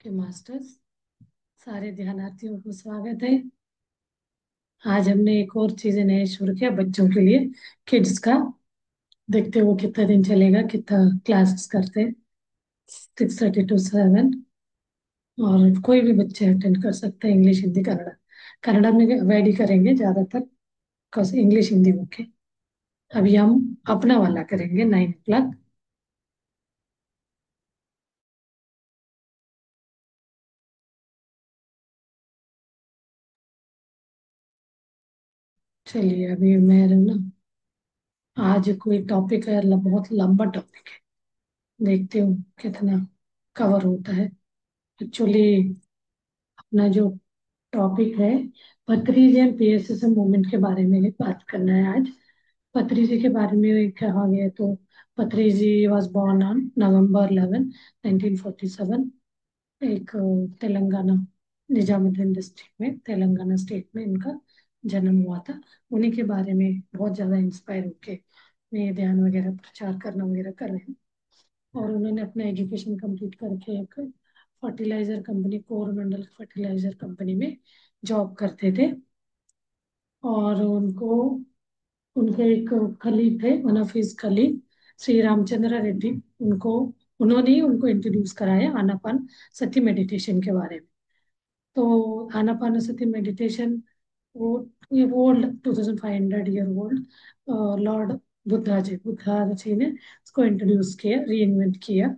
के मास्टर्स सारे ध्यानार्थियों को स्वागत है। आज हमने एक और चीजें नए शुरू किया बच्चों के लिए, किड्स का। देखते हैं वो कितना दिन चलेगा, कितना क्लासेस करते हैं। 6:30 to 7। और कोई भी बच्चे अटेंड कर सकते हैं, इंग्लिश हिंदी कन्नड़ा। कन्नड़ा में अवॉइड ही करेंगे ज्यादातर, बिकॉज इंग्लिश हिंदी ओके। अभी हम अपना वाला करेंगे 9 o'clock। चलिए अभी मैं ना, आज कोई टॉपिक है, बहुत लंबा टॉपिक है। देखती हूँ कितना कवर होता है। एक्चुअली अपना जो टॉपिक है, पथरीज एंड पीएसएसएम मूवमेंट के बारे में बात करना है आज। पथरीजी के बारे में कहा गया तो पथरीजी वॉज बॉर्न ऑन November 11, 1947। एक तेलंगाना, निजामुद्दीन डिस्ट्रिक्ट में, तेलंगाना स्टेट में इनका जन्म हुआ था। उन्हीं के बारे में बहुत ज्यादा इंस्पायर होके मैं ये ध्यान वगैरह प्रचार करना वगैरह कर रहे हैं। और उन्होंने अपना एजुकेशन कंप्लीट करके एक fertiliser company, Coromandel fertiliser company में जॉब करते थे। और उनके एक कलीग थे, one of his colleague, Shri Ramchandra Reddy. उनको उन्होंने ही उनको इंट्रोड्यूस कराया आनापान सती मेडिटेशन के बारे में। तो आनापानसति मेडिटेशन, वो ये old 2500 year old lord Buddha ji ने इसको इंट्रोड्यूस किया, री इन्वेंट किया।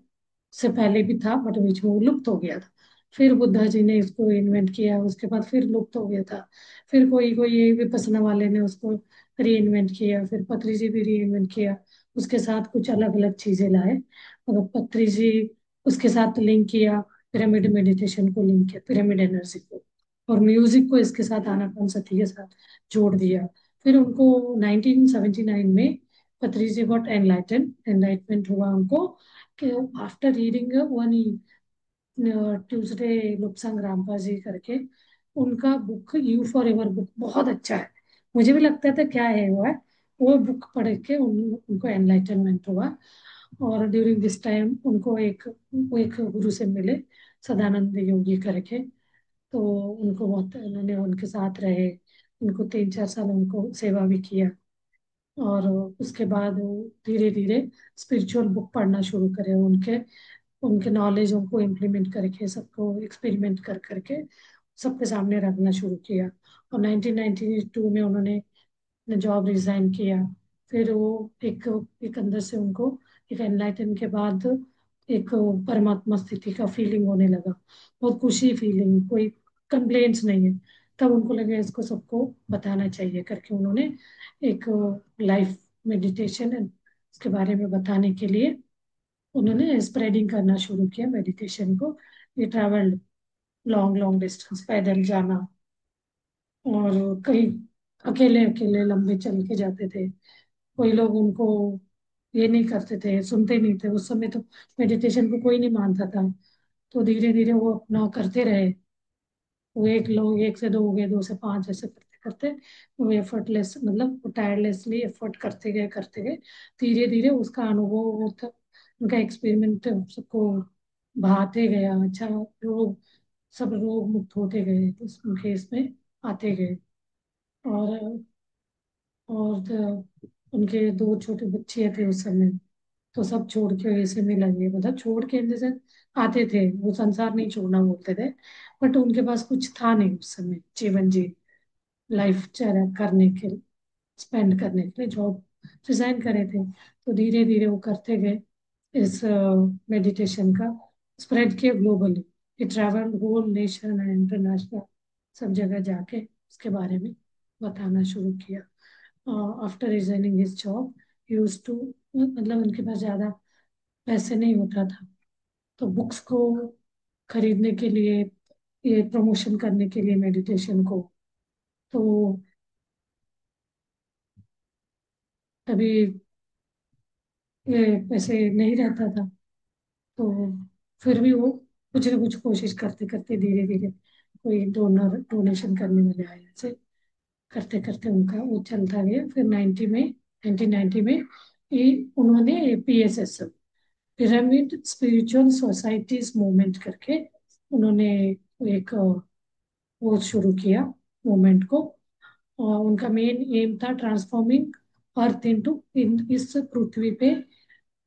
उससे पहले भी था बट बीच में वो लुप्त हो गया था। फिर बुद्धा जी ने इसको इन्वेंट किया, उसके बाद फिर लुप्त हो गया था। फिर कोई कोई ये विपස්සना वाले ने उसको री इन्वेंट किया, फिर पत्री जी भी री इन्वेंट किया। उसके साथ कुछ अलग अलग चीजें लाए, मगर पत्री जी उसके साथ लिंक किया, पिरामिड मेडिटेशन को लिंक किया, पिरामिड एनर्जी को, और म्यूजिक को इसके साथ आनापान सती के साथ जोड़ दिया। फिर उनको 1979 में पत्रिजी गॉट एनलाइटमेंट हुआ उनको, कि after reading one Tuesday Lobsang Rampa ji करके, उनका बुक यू फॉर एवर बुक बहुत अच्छा है। मुझे भी लगता था क्या है वो बुक पढ़ के उनको एनलाइटनमेंट हुआ। और ड्यूरिंग दिस टाइम उनको वो एक गुरु से मिले, सदानंद योगी करके। तो उनको बहुत, उन्होंने उनके साथ रहे, उनको 3-4 साल उनको सेवा भी किया। और उसके बाद वो धीरे धीरे स्पिरिचुअल बुक पढ़ना शुरू करे, उनके उनके नॉलेज उनको इम्प्लीमेंट करके, सबको एक्सपेरिमेंट कर करके सबके सामने रखना शुरू किया। और 1992 में उन्होंने जॉब रिजाइन किया। फिर वो एक एक अंदर से उनको एक एनलाइटन के बाद एक परमात्मा स्थिति का फीलिंग होने लगा, बहुत खुशी फीलिंग, कोई कंप्लेंट्स नहीं है। तब उनको लगा इसको सबको बताना चाहिए करके उन्होंने एक लाइफ मेडिटेशन उसके बारे में बताने के लिए उन्होंने स्प्रेडिंग करना शुरू किया मेडिटेशन को। ये ट्रैवल्ड लॉन्ग लॉन्ग डिस्टेंस, पैदल जाना, और कई अकेले अकेले लंबे चल के जाते थे। कोई लोग उनको ये नहीं करते थे, सुनते नहीं थे उस समय तो, मेडिटेशन को कोई नहीं मानता था। तो धीरे धीरे वो अपना करते रहे। वो एक लोग, 1 से 2 हो गए, 2 से 5, ऐसे करते करते वो एफर्टलेस, मतलब वो टायरलेसली एफर्ट करते गए। धीरे धीरे उसका अनुभव उनका एक्सपेरिमेंट सबको भाते गया। अच्छा, रोग, सब रोग मुक्त होते गए, तो उनके इसमें आते गए। और उनके 2 छोटे बच्चे थे उस समय। तो सब छोड़ के ऐसे में लगे, मतलब छोड़ के जैसे आते थे, वो संसार नहीं छोड़ना बोलते थे। बट उनके पास कुछ था नहीं उस समय जीवन जी, लाइफ चेहरा करने के, स्पेंड करने के लिए जॉब रिजाइन करे थे। तो धीरे धीरे वो करते गए, इस मेडिटेशन का स्प्रेड किया ग्लोबली। ये travel whole nation and international, सब जगह जाके उसके बारे में बताना शुरू किया। After resigning his job, use to, मतलब उनके पास ज्यादा पैसे नहीं होता था, तो बुक्स को खरीदने के लिए, ये प्रमोशन करने के लिए मेडिटेशन को, तो तभी ये पैसे नहीं रहता था। तो फिर भी वो कुछ ना कुछ कोशिश करते करते धीरे धीरे कोई डोनेशन करने वाले आए, ऐसे करते करते उनका वो चलता गया। फिर 1990 में ये उन्होंने PSS, pyramid spiritual societies movement करके उन्होंने एक वो शुरू किया मूवमेंट को। और उनका मेन एम था ट्रांसफॉर्मिंग अर्थ इनटू, इस पृथ्वी पे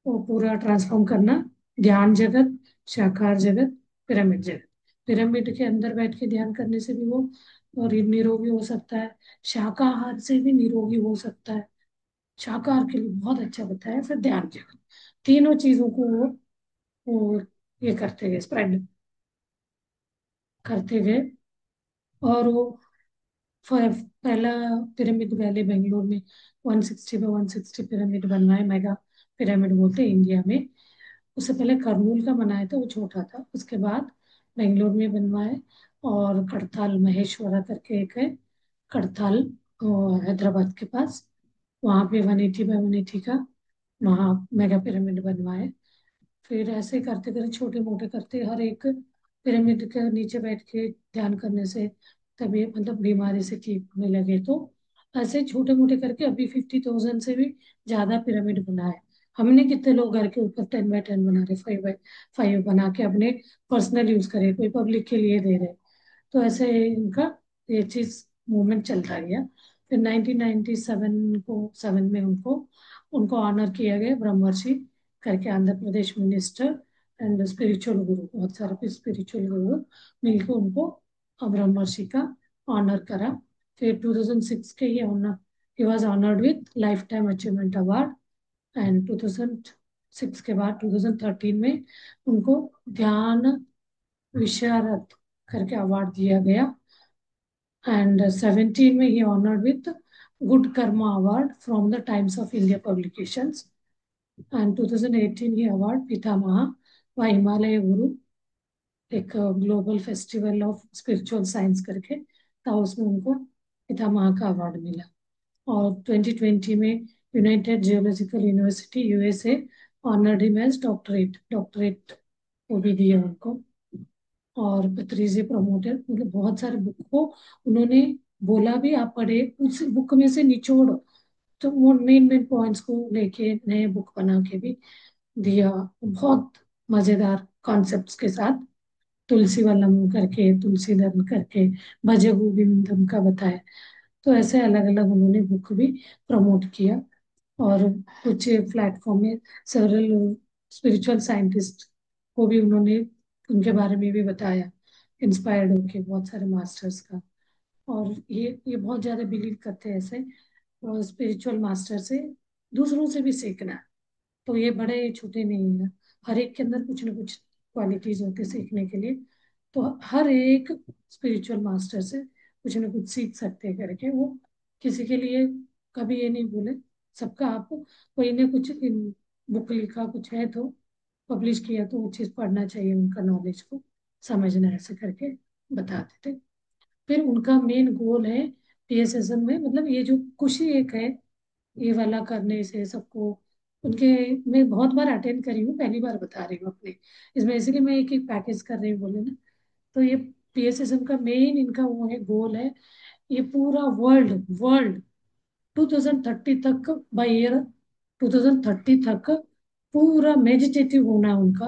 वो पूरा ट्रांसफॉर्म करना। ध्यान जगत, साकार जगत, पिरामिड जगत। पिरामिड के अंदर बैठ के ध्यान करने से भी वो और निरोगी हो सकता है, शाकाहार से भी निरोगी हो सकता है। शाकाहार के लिए बहुत अच्छा बताया। फिर ध्यान जगत, तीनों चीजों को वो ये करते गए, स्प्रेड करते गए। और वो पहला पिरामिड वैली बेंगलोर में 160 बाय 160 पिरामिड बनवाए, मेगा पिरामिड बोलते हैं इंडिया में। उससे पहले करनूल का बनाया था, वो छोटा था। उसके बाद बेंगलोर में बनवाए। और कड़ताल महेश्वरा करके एक है, कड़ताल हैदराबाद के पास, वहां पे 180 बाय 180 का वहाँ मेगा पिरामिड बनवाए। फिर ऐसे करते करते छोटे मोटे करते हर एक पिरामिड के नीचे बैठ के ध्यान करने से तभी मतलब बीमारी से ठीक होने लगे। तो ऐसे छोटे मोटे करके अभी 50,000 से भी ज्यादा पिरामिड बनाए। हमने कितने लोग घर के ऊपर 10 बाय 10 बना रहे, 5 बाय 5 बना के अपने पर्सनल यूज करे, कोई पब्लिक के लिए दे रहे। तो ऐसे इनका ये चीज मूवमेंट चलता गया। फिर 1997 को 7 में उनको उनको ऑनर किया गया ब्रह्मर्षि करके, Andhra Pradesh minister and spiritual गुरु, बहुत सारे स्पिरिचुअल गुरु मिलकर उनको ब्रह्मर्षि का ऑनर करा। फिर 2006 के ये honour, he was honoured with lifetime achievement award. And 2006 के बाद 2013 में उनको ध्यान विशारद करके अवार्ड दिया गया। एंड 17 में ही honoured with good karma award from the Times of India publications. And 2018 ये अवार्ड पितामह व हिमालय गुरु, एक global festival of spiritual science करके था, उसमें उनको पितामह का अवार्ड मिला। और 2020 में united geological university USA honoured him as doctorate, doctorate वो भी दिया उनको। और पत्रिजे प्रमोटर, मतलब बहुत सारे बुक को उन्होंने बोला भी, आप पढ़े उस बुक में से निचोड़, तो वो मेन मेन पॉइंट्स को लेके नए बुक बना के भी दिया, बहुत मजेदार कॉन्सेप्ट्स के साथ। तुलसी वलम करके, तुलसीदल करके, भज गोविंदम का बताया। तो ऐसे अलग अलग उन्होंने बुक भी प्रमोट किया। और कुछ प्लेटफॉर्म में सेवरल स्पिरिचुअल साइंटिस्ट को भी उन्होंने उनके बारे में भी बताया, इंस्पायर्ड होके बहुत सारे मास्टर्स का। और ये बहुत ज्यादा बिलीव करते हैं ऐसे स्पिरिचुअल मास्टर से दूसरों से भी सीखना। तो ये बड़े छोटे नहीं है, हर एक के अंदर कुछ ना कुछ क्वालिटीज होते हैं सीखने के लिए। तो हर एक स्पिरिचुअल मास्टर से कुछ ना कुछ सीख सकते हैं करके वो किसी के लिए कभी ये नहीं बोले। सबका आप कोई ने कुछ बुक लिखा कुछ है तो पब्लिश किया तो वो चीज़ पढ़ना चाहिए, उनका नॉलेज को समझना है, ऐसे करके बताते थे। फिर उनका मेन गोल है पीएसएसएम में, मतलब ये जो खुशी एक है ये वाला करने से सबको उनके, मैं बहुत बार अटेंड करी हूँ, पहली बार बता रही हूँ अपने इसमें, इसलिए मैं एक एक पैकेज कर रही हूँ बोले ना। तो ये पीएसएसएम का मेन इनका वो है, गोल है, ये पूरा वर्ल्ड वर्ल्ड 2030 तक, बाय ईयर 2030 तक पूरा मेडिटेटिव होना उनका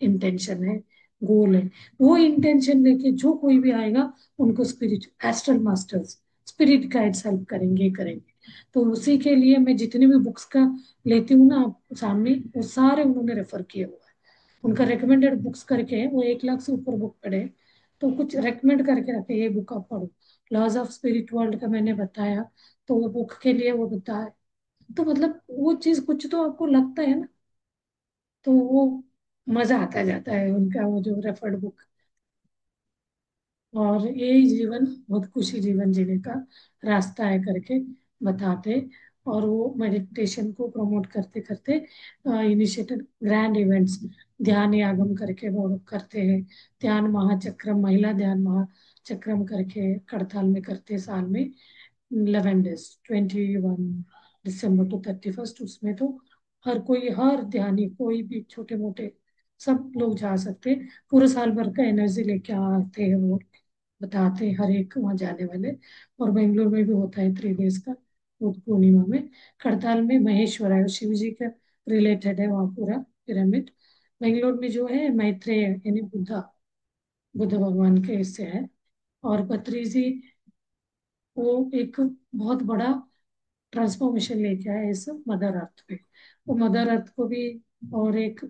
इंटेंशन है, गोल है। वो इंटेंशन लेके जो कोई भी आएगा उनको spirit astral masters spirit guides help करेंगे करेंगे। तो उसी के लिए मैं जितनी भी बुक्स का लेती हूँ ना आप सामने, वो सारे उन्होंने रेफर किए हुआ है। उनका रिकमेंडेड बुक्स करके है, वो 1 लाख से ऊपर बुक पढ़े, तो कुछ रेकमेंड करके रखे ये बुक आप पढ़ो। लॉज ऑफ स्पिरिट वर्ल्ड का मैंने बताया, तो वो बुक के लिए वो बताया। तो मतलब वो चीज कुछ तो आपको लगता है ना, तो वो मजा आता जाता है उनका वो जो रेफर्ड बुक। और यही जीवन बहुत खुशी जीवन जीने का रास्ता है करके बताते। और वो मेडिटेशन को प्रमोट करते करते इनिशिएटेड ग्रैंड इवेंट्स, ध्यान यागम करके वो लोग करते हैं। ध्यान महाचक्रम, महिला ध्यान महाचक्रम करके कड़ताल में करते साल में 11 डेज, 21 दिसंबर टू 31, उसमें तो हर कोई, हर ध्यानी कोई भी छोटे मोटे सब लोग जा सकते हैं। पूरे साल भर का एनर्जी लेके आते हैं वो, बताते हैं हर एक वहाँ जाने वाले। और बेंगलोर में भी होता है 3 डेज का, बुद्ध पूर्णिमा में। करताल में महेश्वरा है, शिव जी का रिलेटेड है वहाँ पूरा पिरामिड। बेंगलोर में जो है मैत्रेय यानी बुद्धा, बुद्ध भगवान के इससे है। और पत्री जी वो एक बहुत बड़ा ट्रांसफॉर्मेशन लेके आए इस मदर अर्थ पे। वो मदर अर्थ को भी और एक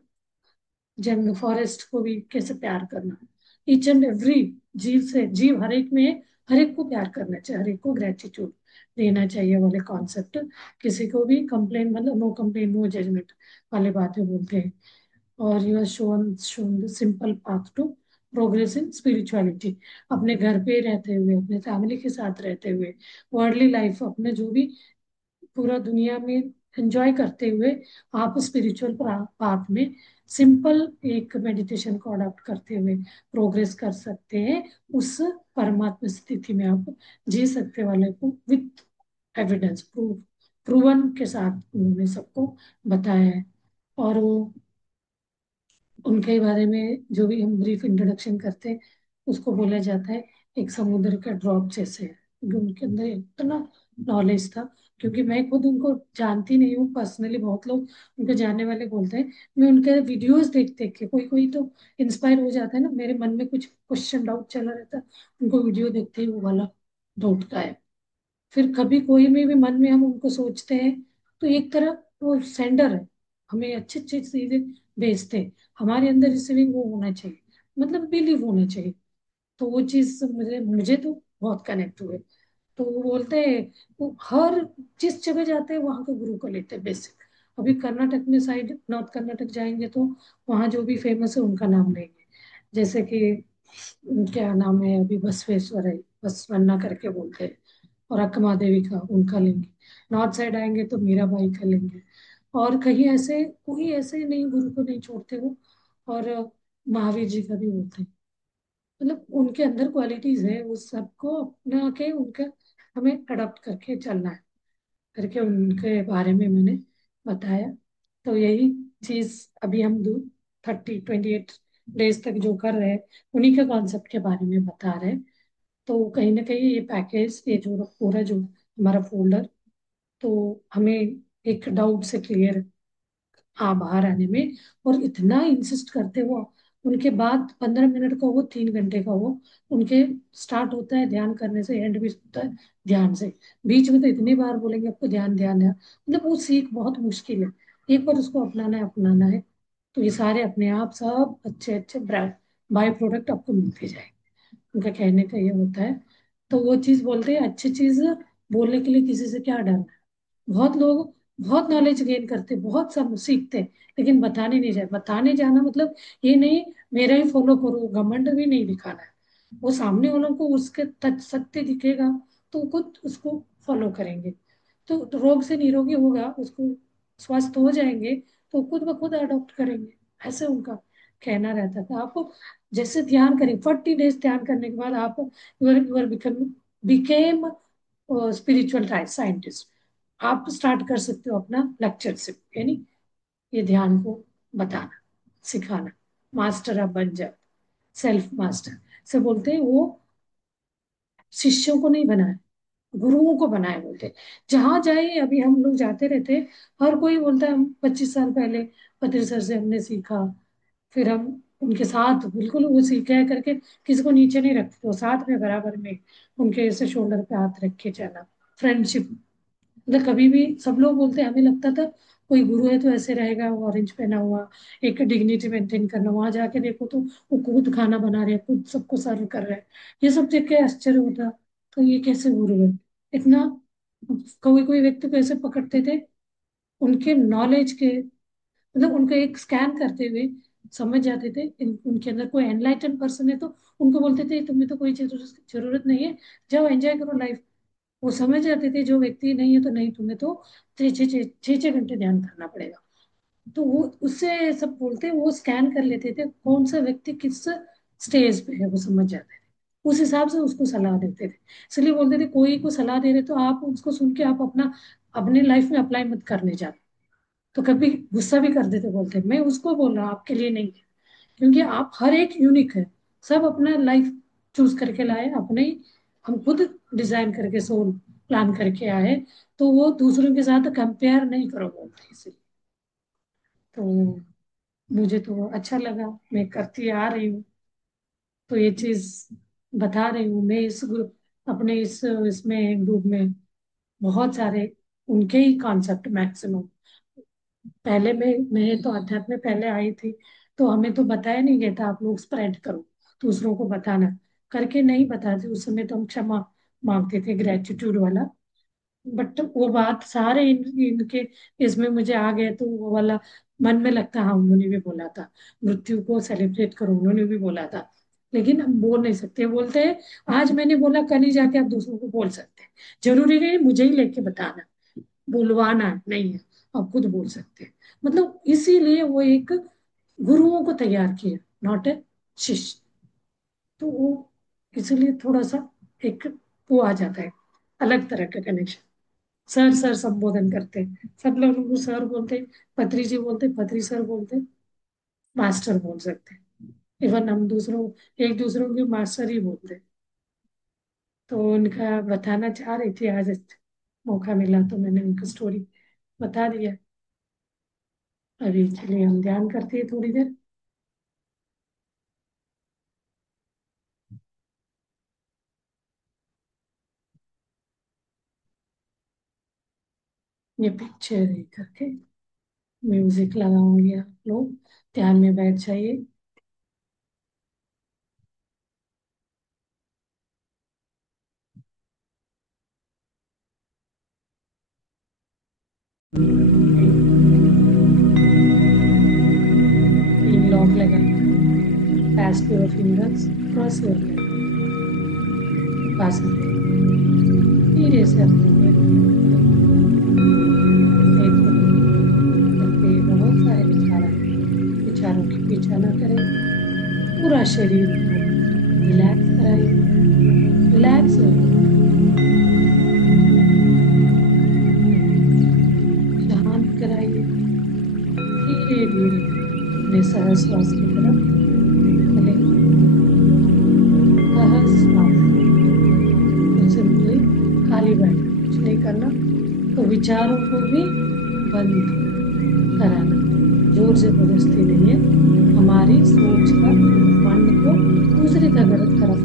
जंगल फॉरेस्ट को भी कैसे प्यार करना, ईच एंड एवरी जीव से जीव हर एक में, हर एक को प्यार करना चाहिए, हर एक को ग्रेटिट्यूड देना चाहिए वाले कॉन्सेप्ट। किसी को भी कंप्लेन मतलब नो कंप्लेन नो जजमेंट वाले बातें बोलते हैं। और you are shown the simple path to progress in spirituality. अपने घर पे रहते हुए, अपने फैमिली के साथ रहते हुए, वर्ल्डली लाइफ अपने जो भी पूरा दुनिया में एंजॉय करते हुए, आप स्पिरिचुअल पाथ में सिंपल एक मेडिटेशन को अडॉप्ट करते हुए प्रोग्रेस कर सकते हैं। उस परमात्मा स्थिति में आप जी सकते वाले को विथ एविडेंस प्रूवन के साथ उन्होंने सबको बताया है। और वो उनके बारे में जो भी हम ब्रीफ इंट्रोडक्शन करते हैं, उसको बोला जाता है एक समुद्र का ड्रॉप जैसे है, क्योंकि उनके अंदर इतना नॉलेज था। क्योंकि मैं खुद उनको जानती नहीं हूँ पर्सनली, बहुत लोग उनको जानने वाले बोलते हैं। मैं उनके वीडियोस देख देख के कोई कोई तो इंस्पायर हो जाता है ना, मेरे मन में कुछ क्वेश्चन डाउट चला रहता है, उनको वीडियो देखते ही वो वाला डाउट का है। फिर कभी कोई में भी मन में हम उनको सोचते हैं, तो एक तरह वो सेंडर है, हमें अच्छी अच्छी चीजें भेजते हैं। हमारे अंदर रिसीविंग वो होना चाहिए, मतलब बिलीव होना चाहिए। तो वो चीज मुझे मुझे तो बहुत कनेक्ट हुए। तो वो बोलते हैं वो हर जिस जगह जाते हैं वहां के गुरु को लेते हैं बेसिक। अभी कर्नाटक में साइड नॉर्थ कर्नाटक जाएंगे तो वहां जो भी फेमस है उनका नाम लेंगे। जैसे कि क्या नाम है अभी, बसवेश्वर है, बसवन्ना करके बोलते हैं। और अक्कमा देवी का उनका लेंगे। नॉर्थ साइड आएंगे तो मीराबाई का लेंगे। और कहीं ऐसे कोई ऐसे नहीं गुरु को नहीं छोड़ते वो। और महावीर जी का भी बोलते हैं। मतलब उनके अंदर क्वालिटीज है, उस सबको अपना के उनका हमें अडॉप्ट करके चलना है करके उनके बारे में मैंने बताया। तो यही चीज अभी हम 28 तक जो कर रहे हैं, उन्हीं के कॉन्सेप्ट के बारे में बता रहे हैं। तो कहीं ना कहीं ये पैकेज, ये जो पूरा जो हमारा फोल्डर, तो हमें एक डाउट से क्लियर हाँ बाहर आने में। और इतना इंसिस्ट करते वो, उनके बाद 15 मिनट का वो 3 घंटे का वो, उनके स्टार्ट होता है ध्यान करने से, एंड भी होता है ध्यान से। बीच में तो इतनी बार बोलेंगे आपको ध्यान ध्यान ध्यान, मतलब वो सीख बहुत मुश्किल है। एक बार उसको अपनाना है तो ये सारे अपने आप सब अच्छे अच्छे बाय प्रोडक्ट आपको मिलते जाए। उनका कहने का ये होता है। तो वो चीज बोलते हैं अच्छी चीज बोलने के लिए किसी से क्या डरना है। बहुत लोग बहुत नॉलेज गेन करते, बहुत सब सीखते, लेकिन बताने नहीं जाए। बताने जाना मतलब ये नहीं मेरा ही फॉलो करो, घमंड भी नहीं दिखाना है। वो सामने वालों को उसके सत्य दिखेगा तो खुद उसको फॉलो करेंगे। तो रोग से निरोगी होगा, उसको स्वस्थ हो जाएंगे तो खुद ब खुद अडॉप्ट करेंगे। ऐसे उनका कहना रहता था। आप जैसे ध्यान करें 40 डेज ध्यान करने के बाद आप यूर बिकेम स्पिरिचुअल साइंटिस्ट। आप स्टार्ट कर सकते हो अपना लेक्चरशिप, यानी ये ध्यान को बताना सिखाना। मास्टर आप बन जाओ, सेल्फ मास्टर से बोलते हैं। वो शिष्यों को नहीं बनाए, गुरुओं को बनाए बोलते हैं। जहां जाए अभी हम लोग जाते रहते हैं, हर कोई बोलता है हम 25 साल पहले पत्री सर से हमने सीखा। फिर हम उनके साथ बिल्कुल वो सीखे है करके किसी को नीचे नहीं रखते, तो साथ में बराबर में उनके ऐसे शोल्डर पे हाथ रख के चला। फ्रेंडशिप, मतलब कभी भी सब लोग बोलते हैं, हमें लगता था कोई गुरु है तो ऐसे रहेगा, वो ऑरेंज पहना हुआ, एक डिग्निटी मेंटेन करना। वहां जाके देखो तो वो खुद खाना बना रहे हैं, खुद सबको सर्व कर रहे हैं। ये सब देख के आश्चर्य होता, तो ये कैसे गुरु है इतना। कोई कोई व्यक्ति को ऐसे पकड़ते थे उनके नॉलेज के, मतलब उनको एक स्कैन करते हुए समझ जाते थे उनके अंदर कोई एनलाइटन पर्सन है। तो उनको बोलते थे तुम्हें तो कोई जरूरत नहीं है, जाओ एंजॉय करो लाइफ। वो समझ जाते थे जो व्यक्ति नहीं है तो नहीं, तुम्हें तो 6 6 घंटे ध्यान करना पड़ेगा। तो वो उससे सब बोलते, वो स्कैन कर लेते थे कौन सा व्यक्ति किस स्टेज पे है, वो समझ जाते थे। उस हिसाब से उसको सलाह देते थे। इसलिए बोलते थे कोई को सलाह दे रहे तो आप उसको सुन के आप अपना अपने लाइफ में अप्लाई मत करने जाना। तो कभी गुस्सा भी कर देते, बोलते मैं उसको बोल रहा हूँ आपके लिए नहीं है। क्योंकि आप हर एक यूनिक है, सब अपना लाइफ चूज करके लाए अपने ही। हम खुद डिजाइन करके सोल प्लान करके आए। तो वो दूसरों के साथ कंपेयर नहीं करो बोलते इसलिए। तो मुझे तो अच्छा लगा, मैं करती आ रही हूँ। तो ये चीज बता रही हूँ मैं। इस ग्रुप, अपने इस इसमें ग्रुप में बहुत सारे उनके ही कॉन्सेप्ट मैक्सिमम। पहले मैं तो अध्यात्म में पहले आई थी, तो हमें तो बताया नहीं गया था आप लोग स्प्रेड करो, दूसरों को बताना करके नहीं बताते। उस समय तो हम क्षमा मांगते थे, ग्रेटिट्यूड वाला। बट वो बात सारे इनके इसमें मुझे आ गए, तो वो वाला मन में लगता, हाँ उन्होंने भी बोला था मृत्यु को सेलिब्रेट करो, उन्होंने भी बोला था। लेकिन हम बोल नहीं सकते, बोलते हैं आज मैंने बोला कल ही जाके आप दूसरों को बोल सकते हैं। जरूरी नहीं मुझे ही लेके बताना, बुलवाना नहीं है, आप खुद बोल सकते हैं। मतलब इसीलिए वो एक गुरुओं को तैयार किया, नॉट ए शिष्य। तो वो इसलिए थोड़ा सा एक वो आ जाता है, अलग तरह का कनेक्शन। सर सर संबोधन करते हैं, सब लोग उनको सर बोलते हैं, पत्री जी बोलते हैं, पत्री सर बोलते हैं, मास्टर बोल सकते हैं। इवन हम दूसरों, एक दूसरों के मास्टर ही बोलते हैं। तो उनका बताना चाह रही थी आज, मौका मिला तो मैंने उनकी स्टोरी बता दिया। अभी चलिए हम ध्यान करते हैं थोड़ी देर। ये पिक्चर है करके म्यूजिक लगाऊंगी, आप लोग ध्यान में बैठ जाइए। तीन लॉक लगाइए, pass your fingers across your neck, पास धीरे से अपने पेट को करके बहुत सारे विचार आए, विचारों के पीछा न करें। पूरा शरीर को रिलैक्स कराइए, रिलैक्स हो, शांत कराइए। धीरे धीरे अपने सहज श्वास की तरफ चलेंगे। सहज श्वास, तो सिंपली खाली बैठना, कुछ नहीं करना। तो विचारों को भी बंद कराना, जोर जबरदस्ती नहीं है। हमारी सोच का मन को दूसरी तरफ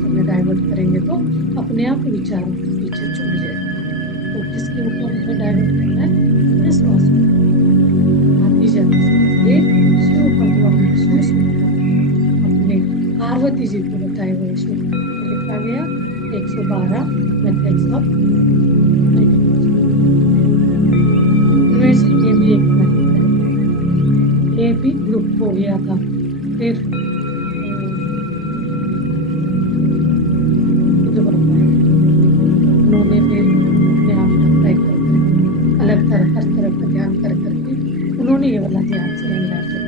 हमें डाइवर्ट करेंगे तो अपने आप विचारों के पीछे छूट जाएगा। तो किसके ऊपर हमें डाइवर्ट करना है? अपने श्वास को। आती जाती सांस ये शिव भगवान शिव सुंदर अपने पार्वती जी को बताए हुए श्लोक में लिखा गया 112 मेथड्स ऑफ मेडिटेशन। इनमें से ये भी एक मेथड है, ये भी ग्रुप हो गया था। फिर बुद्ध भगवान उन्होंने फिर अपने आप में अप्लाई कर अलग तरह हर तरह का ध्यान कर करके उन्होंने ये वाला ध्यान से एनलाइट किया।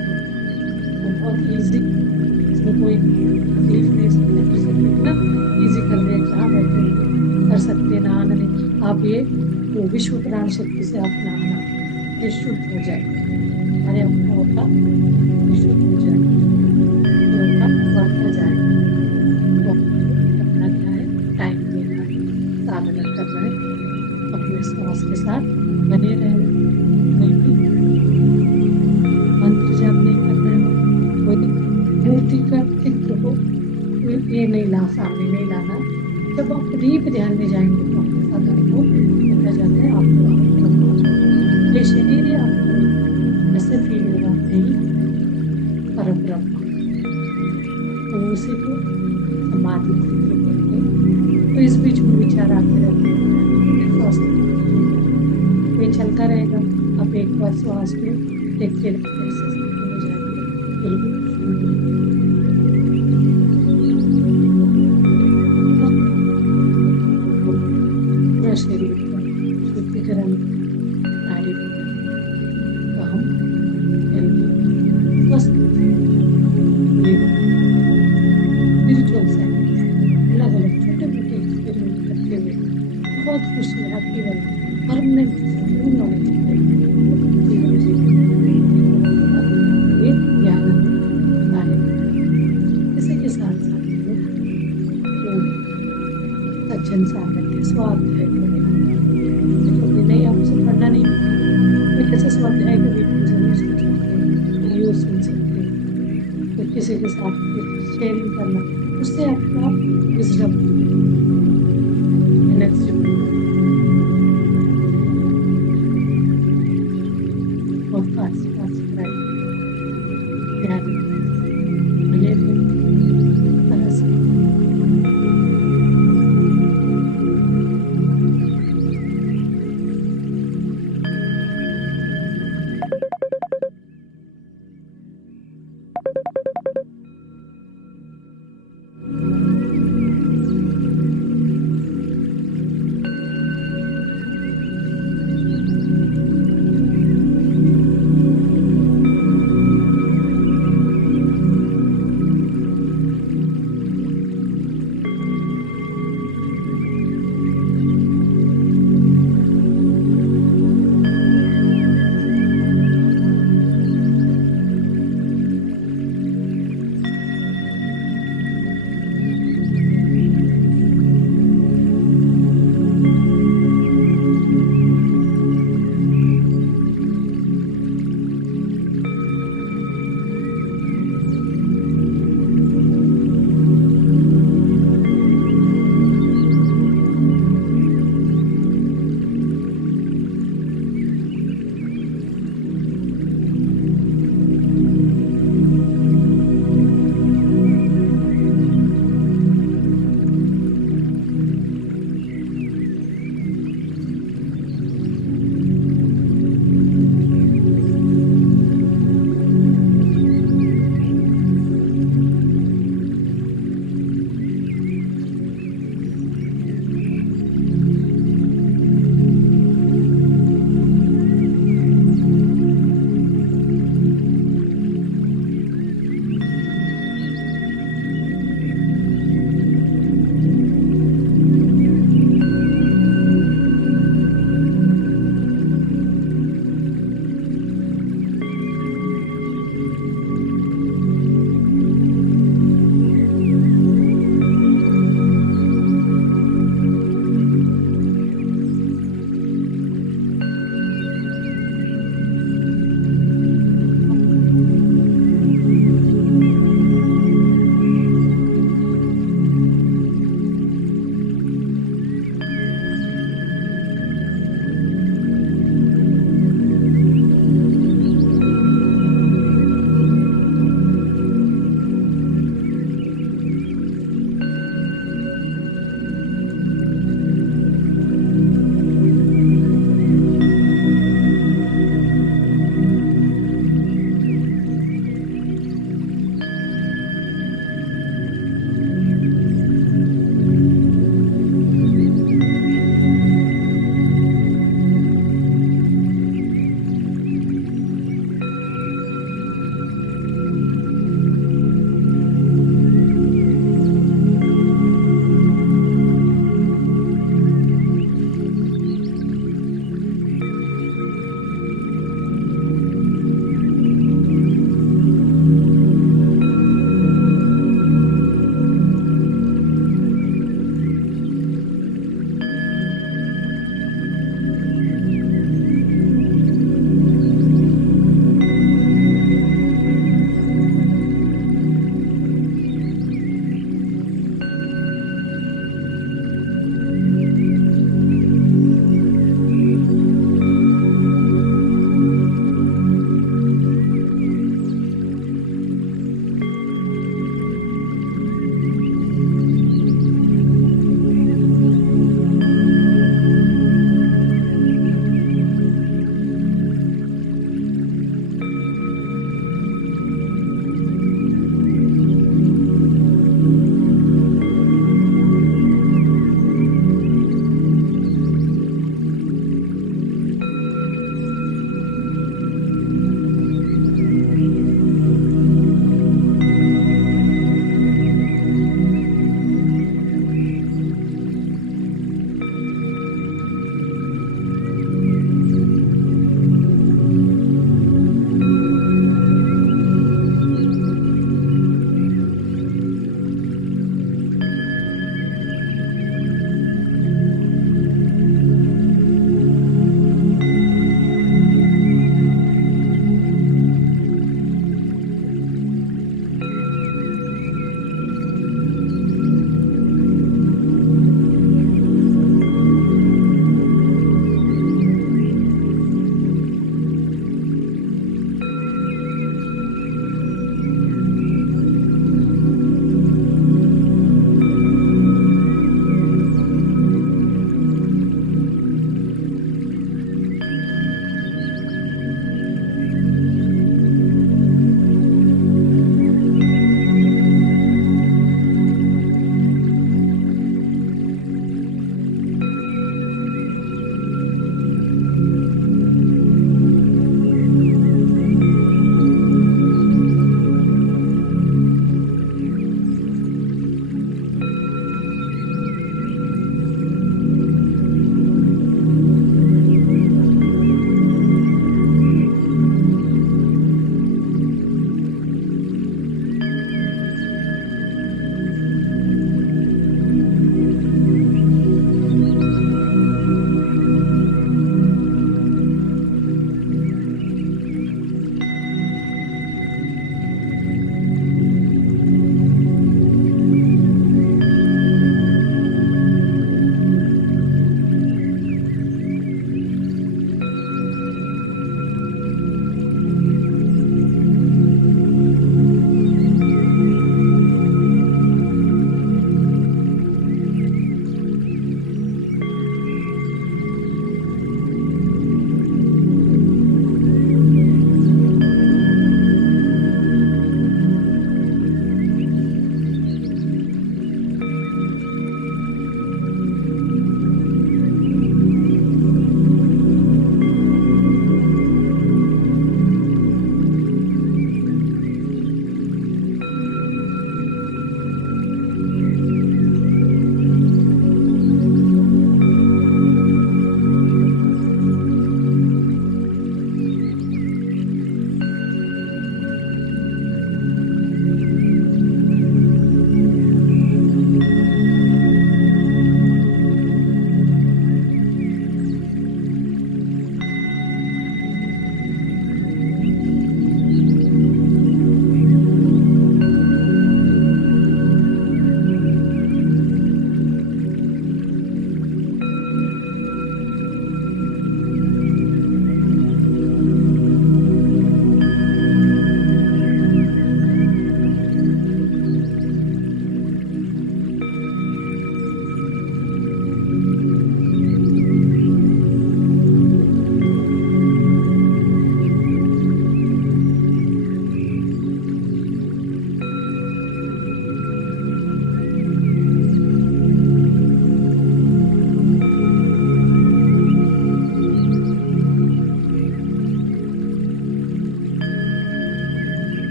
बहुत ईजी, इसमें कोई तकलीफ नहीं, इतना ईजी कर दिया, जहाँ बैठे कर सकते ना आना नहीं। आप ये तो विश्व प्राण शक्ति से आप नामना, ये शुद्ध हो जाए, हमारे अपना होता विशुद्ध हो जाए, होता बढ़ता जाए। तो करना क्या है, टाइम देना है, साधना करना है, अपने श्वास के साथ बने रहना। कोई भी मंत्र जप नहीं करना है, कोई मूर्ति का चित्र हो ये नहीं ला, सामने नहीं लाना। जब आप डीप ध्यान में जाएंगे तो आपके साथ आपको पता जाता है, आपको ये शरीर है, आपको ऐसे फील होगा नहीं परम ब्रह्म। तो उसी को समाधि कहते हैं। तो इस बीच में विचार आते रहते हैं, ये चलता रहेगा। आप एक बार श्वास में देखते रहते ऐसे हो जाएंगे, बिल्कुल पूरा शरीर का शुद्धिकरण नाड़ी में। तो हम स्वस्थ स्पिरिचुअल साइंस अलग अलग छोटे मोटे एक्सपेरिमेंट करते हुए बहुत खुशी हैप्पी वाली परमानेंट सुकून वाली जीवन जीवन ये ज्ञान हमें इसी के साथ साथ सज्जन सामर्थ्य स्वाध्याय करें। तो नहीं आपसे पढ़ना नहीं, तो कैसे स्वाध्याय का वीडियो जरूर सुन सकते हैं, वीडियो सुन सकते हैं, तो किसी के साथ शेयरिंग करना उससे आपका विजडम, एनर्जी पॉडकास्ट सब्सक्राइब, ध्यान रखिए, बने रहिए इस तरह से।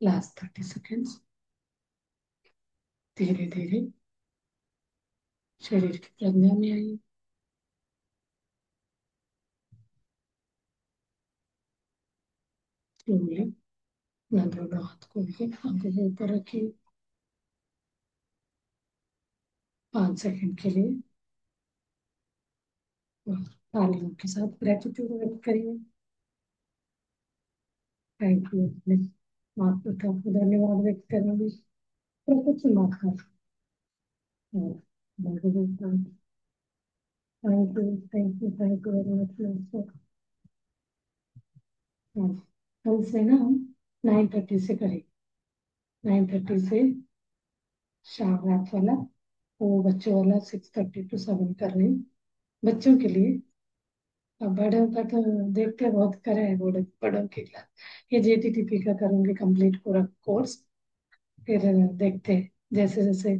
Last 30 seconds. धीरे धीरे शरीर की प्रज्ञा में आइए। स्लोली अपना दोनों हाथ खोल के आंखों के ऊपर रखिए 5 सेकंड के लिए। और तालियों के साथ ग्रेटिट्यूड व्यक्त करिए। Thank you. अपने माता पिता को धन्यवाद व्यक्त करेंगे। प्रकृति माता और भगवान, thank you, thank you, thank you very much. कल से ना हम 9:30 से करें। 9:30 से शाम रात वाला, वो बच्चों वाला 6:30 to 7 कर रहे हैं बच्चों के लिए। अब बड़ों का तो देखते हैं, बहुत करे है बड़ों बड़ों के लिए। ये JTTP का करूंगी कंप्लीट पूरा कोर्स। फिर देखते हैं जैसे जैसे